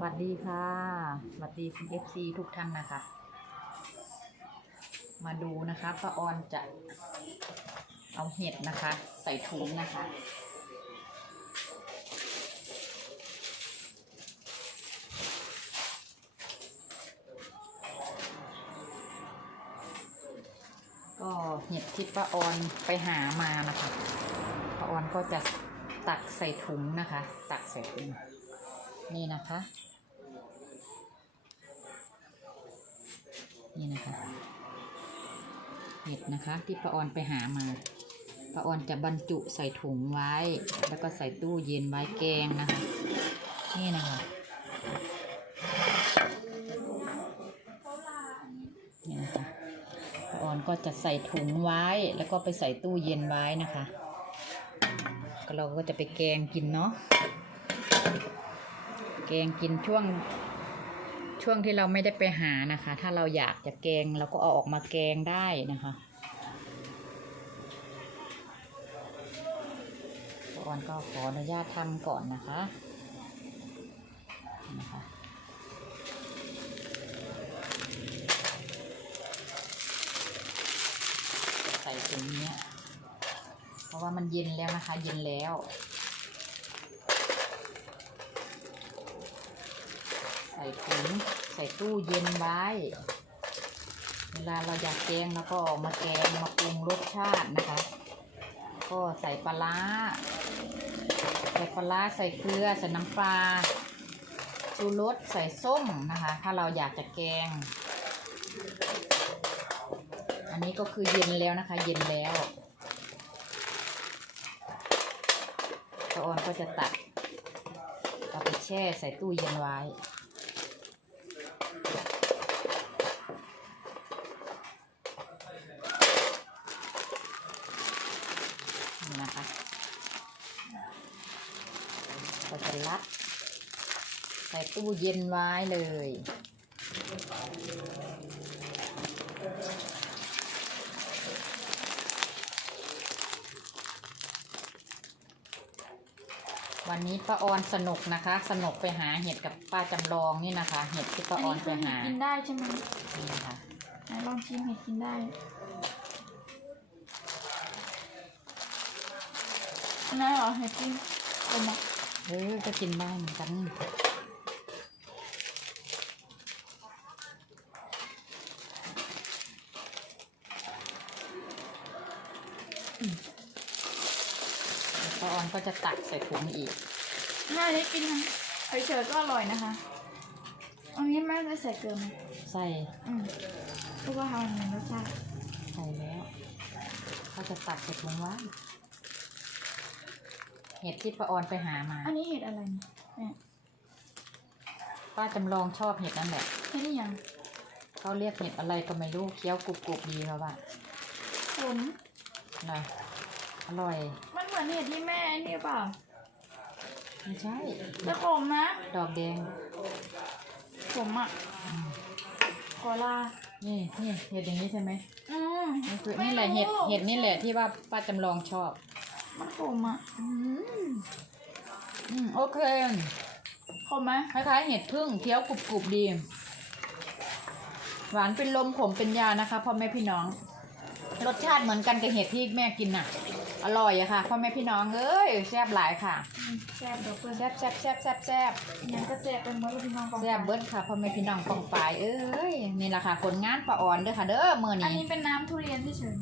สวัสดีค่ะสวัสดีคุณ FC ทุกท่านนะคะ มาดูนะคะป้าออนจะเอาเห็ดนะคะ ใส่ถุงนะคะ ก็เห็ดที่ป้าออนไปหามานะคะป้าออนก็จะตักใส่ถุงนะคะ ตักใส่ถุงนี่นะคะ นี่นะคะเห็ดนะคะที่ป้าออนไปหามาป้าออนจะบรรจุใส่ถุงไว้ แล้วก็ใส่ตู้เย็นไว้แกงนะคะ นี่นะคะนี่นะคะป้าออนก็จะใส่ถุงไว้แล้วก็ไปใส่ตู้เย็นไว้นะคะเราก็จะไปแกงกินเนาะแกงกินช่วง ช่วงที่เราไม่ได้ไปหานะคะ ถ้าเราอยากจะแกงเราก็เอาออกมาแกงได้นะคะป้าออนก็ขออนุญาตทำก่อนนะคะนะคะใส่ตรงนี้ เพราะว่ามันเย็นแล้วนะคะ เย็นแล้ว ใส่ถุงใส่ ตู้เย็นไว้ เวลาเราอยากแกงเราก็ออกมาแกงมาปรุงรสชาตินะคะ ก็ใส่ปลาร้าใส่ปลาร้าใส่เกลือใส่น้ำปลาชูรสใส่ส้มนะคะ ถ้าเราอยากจะแกง อันนี้ก็คือเย็นแล้วนะคะ เย็นแล้วตะออนก็จะตัดเอาไปแช่ใส่ตู้เย็นไว้ นี่นะคะก็จะรัดใส่ตู้เย็นไว้เลยวันนี้ป้าออนสนุกนะคะ สนุกไปหาเห็ดกับป้าจำลองนี่นะคะ เห็ดที่ป้าออนไปหากินได้ใช่ไหมนี่นะคะไหนลองชิมเห็ดกินได้ อันนั้นเหรอเห็ดกินอมอะเออก็กินได้เหมือนกันป้าออนก็จะตักใส่ถุงอีก ถ้าได้กินเฉยๆก็อร่อยนะคะ อันนี้แม่ได้ใส่เกลือไหมใส่อืมเพราะว่าทำมันรสชาติใส่แล้ว ก็จะตักใส่ถุงไว้ เห็ดที่ป้าออนไปหามา อันนี้เห็ดอะไรเนี่ยป้าจำลองชอบเห็ดนั่นแหละเห็ดนี่ยังเขาเรียกเห็ดอะไรก็ไม่รู้เคี้ยวกรุบๆดีเขาว่าขมหน่อยอร่อย มันเหมือนเห็ดที่แม่ไอ้นี่เปล่าไม่ใช่แต่ขมนะ ดอกแดงขมอะอืมขอลานี่นี่เห็ดอย่างนี้ใช่ไหมอืมนี่คือไม่นี่แหละรู้เห็ดเห็ดนี่แหละที่ว่าป้าจำลองชอบ มันขมอะอืมอืมโอเคขมไหมคล้ายๆเห็ดพึ่งเคี้ยวกรุบๆดี หวานเป็นลมขมเป็นยานะคะพ่อแม่พี่น้อง รสชาติเหมือนกันกับเห็ดที่แม่กินน่ะ อร่อยอะค่ะพ่อแม่พี่น้องเอ้ยแซ่บหลายค่ะอืมแซ่บเดี๋ยวเพื่อนแซ่บแซ่บแซ่บแซ่บแซ่บยังก็แซ่บเป็นเหมือนพี่น้องของแซ่บเบิดค่ะพ่อแม่พี่น้องปองปายเอ้ยนี่แหละค่ะผลงานปลาอ่อนเด้อค่ะ เด้อมื้ออันนี้นี้เป็นน้ำทุเรียนเฉย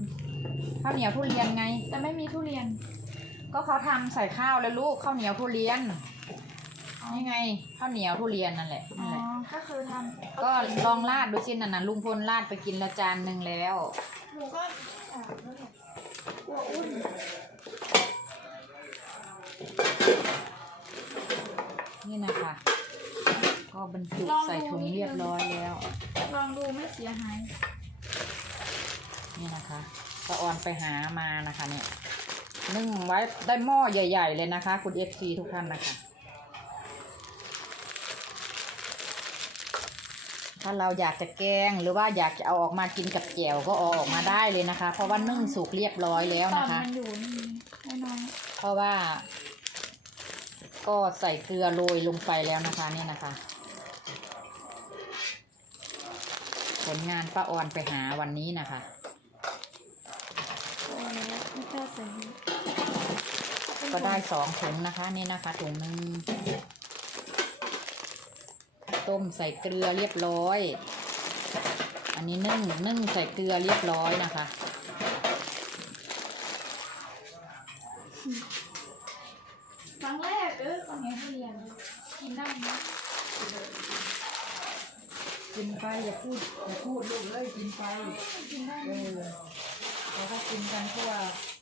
ข้าวเหนียวทุเรียนไงๆแต่ไม่มีทุเรียน ก็เขาทำใส่ข้าวแล้วลูกข้าวเหนียวทุเรียนนี่ไงข้าวเหนียวทุเรียนนั่นแหละอ๋นั่อนแหละ ก็คือทำก็ลองราดดูสิน่ะนะลุงพลราดไปกินละจานหนึ่งแล้ว หนูก็อ่าแล้วแบบกลัวอุ่นนี่นะคะ ก็บรรจุใส่ถุงเรียบร้อยแล้ว ลองดูไม่เสียหาย นี่นะคะปลาออนไปหามานะคะเนี่ย นึ่งไว้ได้หม้อใหญ่ ๆ เลยนะคะ คุณเอฟซีทุกท่านนะคะ ถ้าเราอยากจะแกงหรือว่าอยากจะเอาออกมากินกับแจ่วก็เอาออกมาได้เลยนะคะ เพราะว่านึ่งสุกเรียบร้อยแล้วนะคะเพราะว่า ก็ใส่เกลือโรยลงไปแล้วนะคะนี่นะคะ ผลงานป้าออนไปหาวันนี้นะคะ กล้าใส่เยอะก็ได้สองถุงนะคะ นี่นะคะถุงหนึ่งต้มใส่เกลือเรียบร้อย อันนี้นึ่งนึ่งใส่เกลือเรียบร้อยนะคะครั้งแรกเออตอนนี้เขาเรียนกินได้ไหมกินไปอย่าพูดอย่าพูดลูกเลยกินไปกินได้ไห เอมอเราก็กินกันเพราะว่า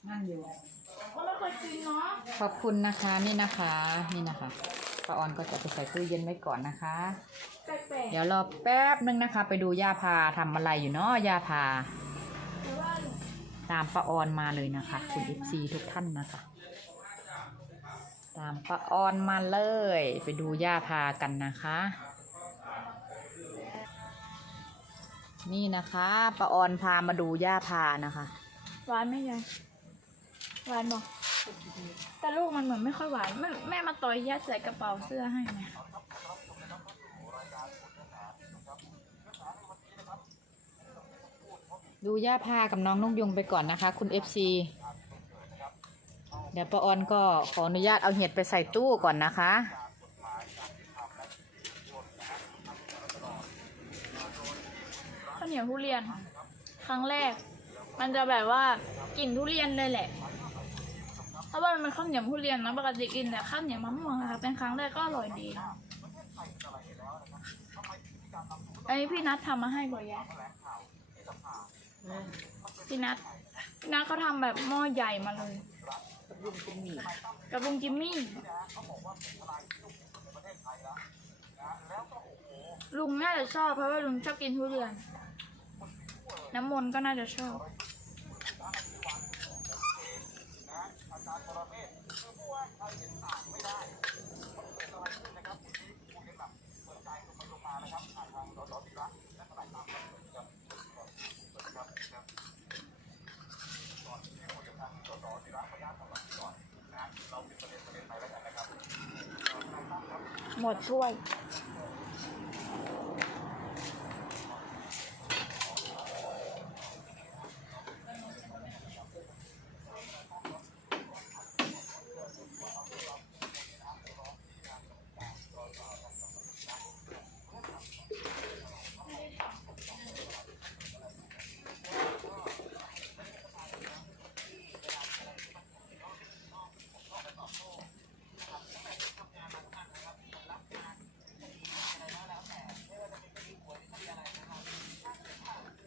นั่นอยู่ก็ไม่เคยกินเนาะขอบคุณนะคะนี่นะคะนี่นะคะป้าออนก็จะไปใส่ตู้เย็นไว้ก่อนนะคะ แปลกเดี๋ยวรอแป๊บนึงนะคะ ไปดูย่าพาทำอะไรอยู่เนาะย่าพา ๆแต่ว่าตามป้าออนมาเลยนะคะ คุณเอฟซีทุกท่านนะคะ ตามป้าออนมาเลย ไปดูย่าพากันนะคะ นี่นะคะป้าออนพามาดูย่าพานะคะ หวานไหมยายหวานบอกแต่ลูกมันเหมือนไม่ค่อยหวานแม่แม่มาต่อยยัดใส่กระเป๋าเสื้อให้ไงดูย่าพากับน้องนุ่งยงไปก่อนนะคะ คุณเอฟซีเดี๋ยวป้าออนก็ขออนุญาตเอาเห็ดไปใส่ตู้ก่อนนะคะ ข้าวเหนียวทุเรียน ครั้งแรก มันจะแบบว่ากลิ่นทุเรียนเลยแหละ เพราะว่ามันข้าวเหนียวทุเรียนนะปกติกินแต่ข้าวเหนียวมะม่วงนะคะเป็นครั้งแรกก็อร่อยดีอันนี้พี่นัททำมาให้บ่อยแยะพี่นัทพี่นัทเขาทำแบบหม้อใหญ่มาเลยกับลุงจิมมี่ลุงน่าจะชอบเพราะว่าลุงชอบกินทุเรียน น้ำมนต์ก็น่าจะชอบหมดถ้วย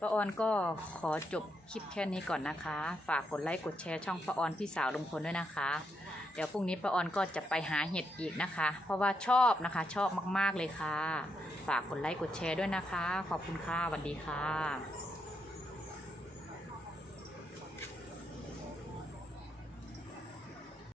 ป้าออนก็ขอจบคลิปแค่นี้ก่อนนะคะ ฝากกดไลค์กดแชร์ช่องป้าออนพี่สาวลุงพลด้วยนะคะ เดี๋ยวพรุ่งนี้ป้าออนก็จะไปหาเห็ดอีกนะคะ เพราะว่าชอบนะคะชอบมากๆเลยค่ะ ฝากกดไลค์กดแชร์ด้วยนะคะ ขอบคุณค่ะสวัสดีค่ะ